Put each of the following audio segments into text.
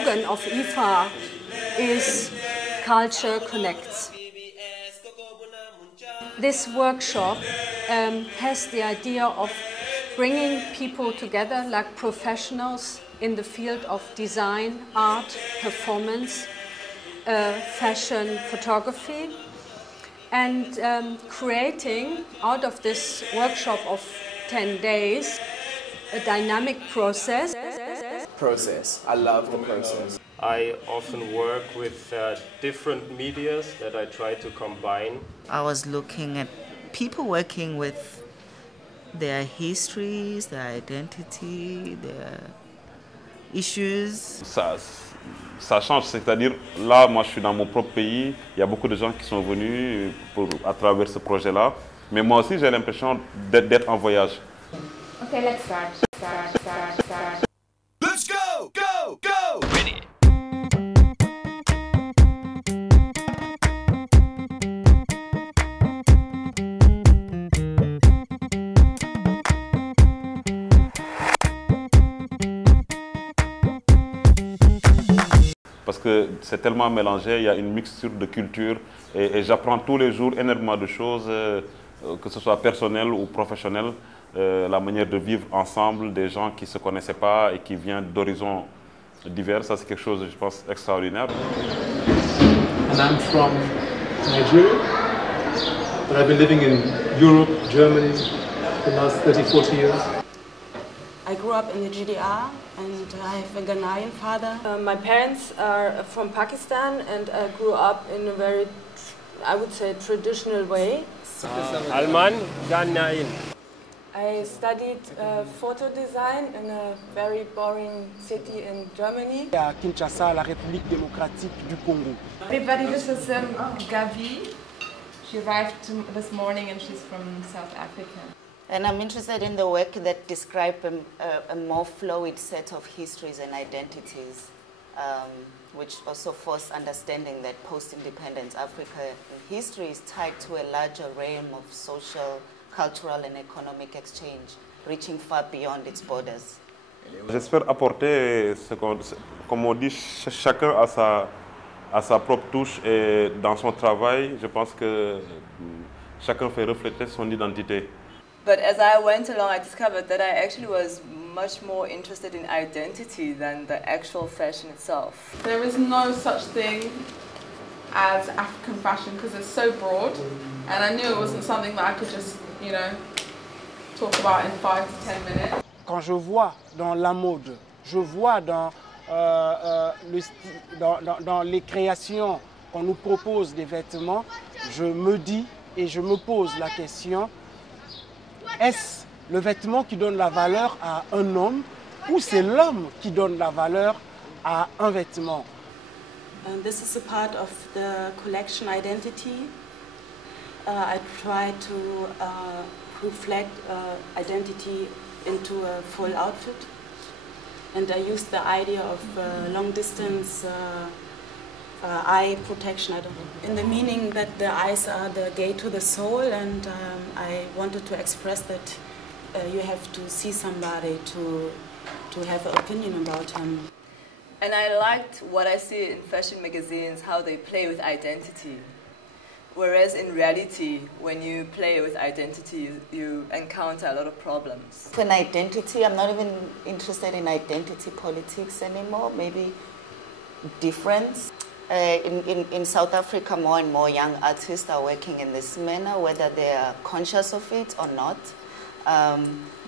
slogan of IFA is Culture Connects. This workshop has the idea of bringing people together like professionals in the field of design, art, performance, fashion, photography, and creating out of this workshop of 10 days a dynamic process. I love the process. I often work with different medias that I try to combine. I was looking at people working with their histories, their identity, their issues. Ça change, c'est-à-dire là, moi je suis dans mon propre pays, il y a beaucoup de gens qui sont venus à travers ce projet-là, mais moi aussi j'ai l'impression d'être en voyage. Okay, let's start. Let's go, go, go! Ready. Parce que c'est tellement mélangé, il y a une mixture de cultures et j'apprends tous les jours énormément de choses, que ce soit personnel ou professionnel, la manière de vivre ensemble, des gens qui ne se connaissaient pas et qui viennent d'horizons divers, ça c'est quelque chose, je pense, extraordinaire. And I'm from Nigeria, but I've been living in Europe, Germany for the last 30-40 years. I grew up in the GDR and I have a Ghanaian father. My parents are from Pakistan and I grew up in a very, I would say, traditional way. Alman, Ghanaian. I studied photo design in a very boring city in Germany. À Kinshasa, la République démocratique du Congo. Everybody, this is Gavi. She arrived this morning and she's from South Africa. And I'm interested in the work that describe a more fluid set of histories and identities, which also force understanding that post-independence Africa in history is tied to a larger realm of social, cultural and economic exchange, reaching far beyond its borders. J'espère apporter, comme on dit, chacun a sa propre touche et dans son travail, je pense que chacun fait refléter son identité. But as I went along, I discovered that I actually was much more interested in identity than the actual fashion itself. There is no such thing as African fashion because it's so broad, and I knew it wasn't something that I could just, you know, talk about in 5 to 10 minutes. Quand je vois dans la mode, je vois dans les créations qu'on nous propose des vêtements, je me dis et je me pose la question, est-ce le vêtement qui donne la valeur à un homme ou c'est l'homme qui donne la valeur à un vêtement? And this is a part of the collection identity. I try to reflect identity into a full outfit. And I use the idea of long distance eye protection, in the meaning that the eyes are the gate to the soul, and I wanted to express that you have to see somebody to have an opinion about him. And I liked what I see in fashion magazines, how they play with identity. Whereas in reality, when you play with identity, you encounter a lot of problems. For an identity, I'm not even interested in identity politics anymore, maybe difference. In South Africa, more and more young artists are working in this manner, whether they are conscious of it or not,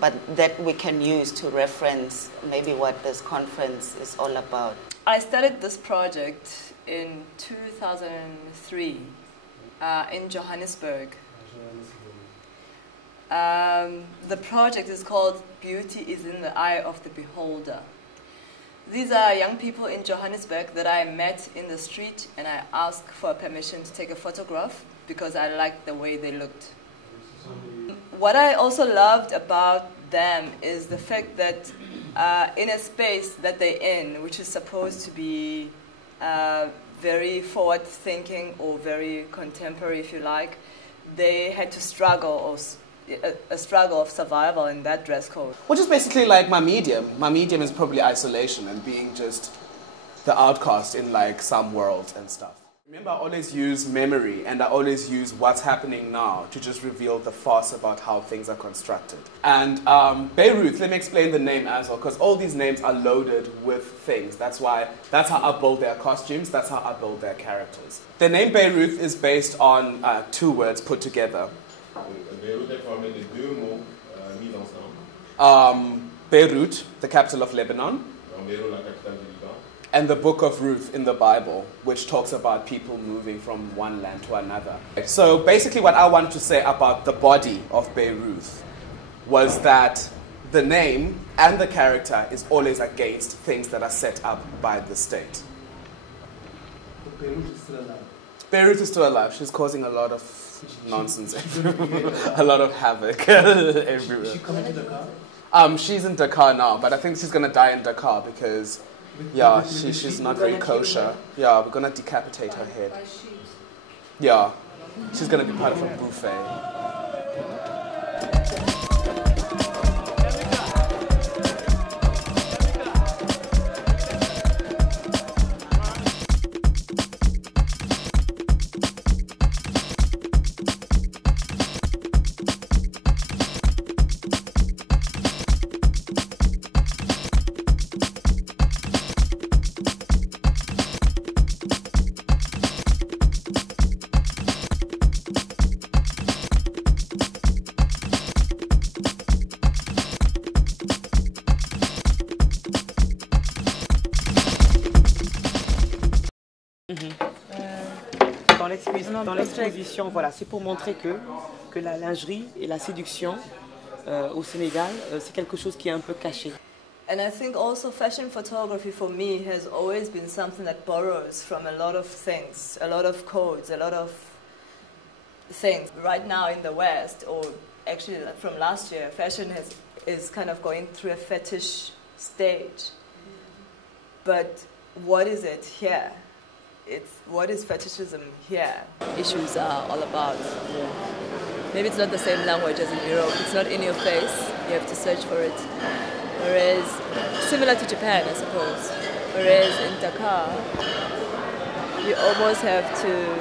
but that we can use to reference maybe what this conference is all about. I started this project in 2003 in Johannesburg. The project is called Beauty is in the Eye of the Beholder. These are young people in Johannesburg that I met in the street, and I asked for permission to take a photograph because I liked the way they looked. What I also loved about them is the fact that in a space that they're in, which is supposed to be very forward-thinking or very contemporary, if you like, they had to struggle, or a struggle of survival in that dress code. Which is basically like my medium. My medium is probably isolation and being just the outcast in like some worlds and stuff. Remember, I always use memory and I always use what's happening now to just reveal the farce about how things are constructed. And Beirut, let me explain the name as well, because all these names are loaded with things. That's how I build their costumes, that's how I build their characters. The name Beirut is based on 2 words put together. Beirut, the capital of Lebanon. And the book of Ruth in the Bible, which talks about people moving from one land to another. So basically what I wanted to say about the body of Beirut was that the name and the character is always against things that are set up by the state. Beirut is still alive. She's causing a lot of nonsense everywhere. A lot of havoc everywhere. Is she coming to Dakar? She's in Dakar now, but I think she's going to die in Dakar because... Yeah, she's not very kosher. Yeah, we're going to decapitate her head. Yeah, she's going to be part of a buffet. Dans l'exposition, voilà, c'est pour montrer que la lingerie et la séduction au Sénégal, c'est quelque chose qui est un peu caché. And I think also fashion photography for me has always been something that borrows from a lot of things, a lot of codes, a lot of things. Right now in the West, or actually from last year, fashion is kind of going through a fetish stage. But what is it here? What is fetishism here? Issues are all about. Maybe it's not the same language as in Europe. It's not in your face. You have to search for it. Whereas, similar to Japan, I suppose. Whereas in Dakar, you almost have to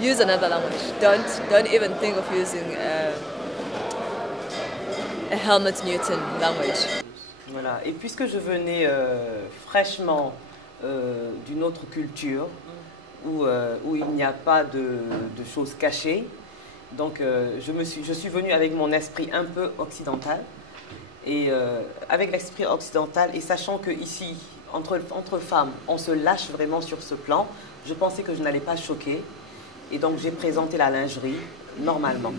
use another language. Don't even think of using a Helmut Newton language. Voilà. Et puisque je venais fraîchement d'une autre culture où il n'y a pas de choses cachées. Donc je suis venue avec mon esprit un peu occidental et avec l'esprit occidental et sachant que ici entre femmes on se lâche vraiment sur ce plan, je pensais que je n'allais pas choquer et donc j'ai présenté la lingerie normalement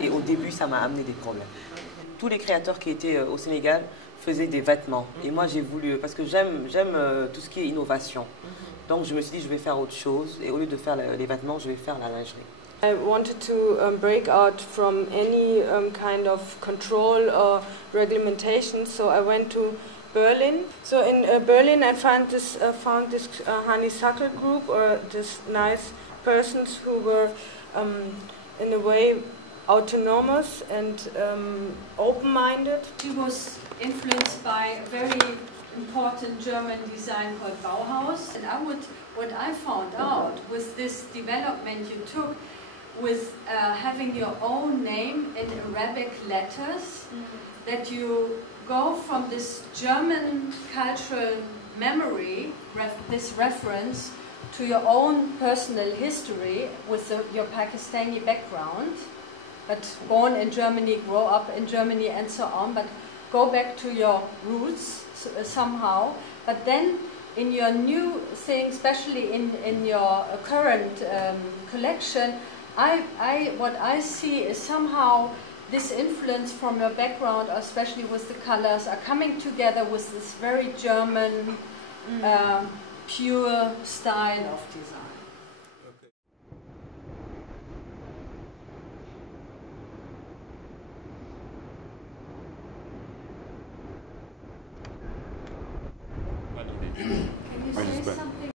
et au début ça m'a amené des problèmes. Tous les créateurs qui étaient au Sénégal faisaient des vêtements. Et moi, j'ai voulu, parce que j'aime tout ce qui est innovation. Donc, je me suis dit, je vais faire autre chose. Et au lieu de faire les vêtements, je vais faire la lingerie. I wanted to break out from any kind of control or regulation, so I went to Berlin. So in Berlin, I found this honeysuckle group, or this nice persons who were, in a way, autonomous and open-minded. She was influenced by a very important German design called Bauhaus. And what I found out with this development you took with having your own name in Arabic letters, that you go from this German cultural memory, this reference, to your own personal history with your Pakistani background, but born in Germany, grow up in Germany and so on, but go back to your roots somehow. But then in your new thing, especially in your current collection, what I see is somehow this influence from your background, especially with the colors, are coming together with this very German, pure style of design.